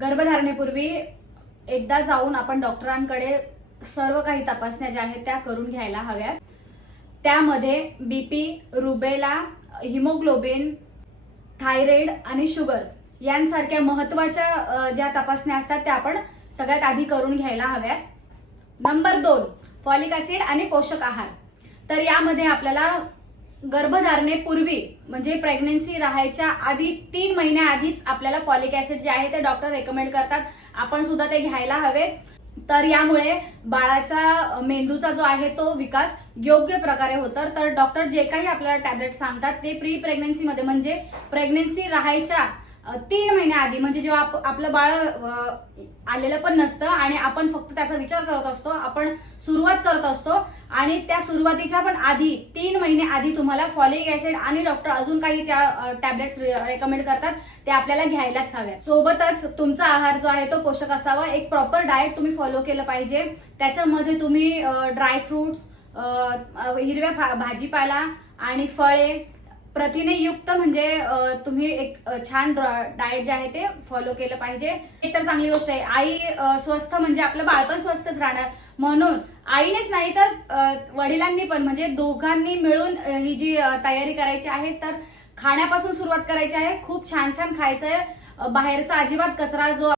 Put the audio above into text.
गर्भधारणेपूर्वी एकदा जाऊन आपण डॉक्टरांकडे सर्व काही तपासण्या ज्या आहेत त्या करून घ्यायला हव्यात। त्यामध्ये बीपी, रुबेला, हिमोग्लोबिन, थायरॉइड आणि शुगर यांसारख्या महत्त्वाच्या ज्या तपासण्या असतात त्या आपण सगळ्यात आधी करून घ्यायला हव्यात। नंबर 2, फॉलिक ऍसिड आणि पोषक आहार। तर यामध्ये आपल्याला गर्भधारणेपूर्वी म्हणजे प्रेग्नन्सी राहायच्या आधी 3 महिन्याआधीच आपल्याला फॉलिक ऍसिड जे आहे ते डॉक्टर रेकमेंड करतात, आपण सुद्धा ते घ्यायला हवे। तर यामुळे बाळाचा मेंदूचा जो आहे तो विकास योग्य प्रकारे होतो। तर डॉक्टर जे काही आपल्याला टॅबलेट सांगतात ते प्री प्रेग्नन्सी मध्ये म्हणजे प्रेग्नन्सी राहायच्या 3 महिन्याआधी, म्हणजे जेव्हा आपलं बाळ आलेलं पण नसतं आणि आपण फक्त त्याचा विचार करत असतो, आपण सुरुवात करत असतो आणि त्या सुरुवातीच्या पण आधी 3 महिने आधी तुम्हाला फॉलिक ऍसिड आणि डॉक्टर अजून काही त्या टॅबलेट्स रेकमेंड करतात ते आपल्याला घ्यायलाच हव्यात। सोबतच तुमचा आहार जो आहे तो पोषक असावा। एक प्रॉपर डाएट तुम्ही फॉलो केलं पाहिजे। त्याच्यामध्ये तुम्ही ड्रायफ्रुट्स, हिरव्या भाजीपाला आणि फळे, प्रथिने युक्त म्हणजे तुम्ही एक छान डाएट जे आहे ते फॉलो केलं पाहिजे। एक तर चांगली गोष्ट आहे, आई स्वस्थ म्हणजे आपलं बाळ पण स्वस्थच राहणार। म्हणून आईनेच नाही तर वडिलांनी पण म्हणजे दोघांनी मिळून ही जी तयारी करायची आहे तर खाण्यापासून सुरुवात करायची आहे। खूप छान छान खायचंय, बाहेरचा अजिबात कचरा जो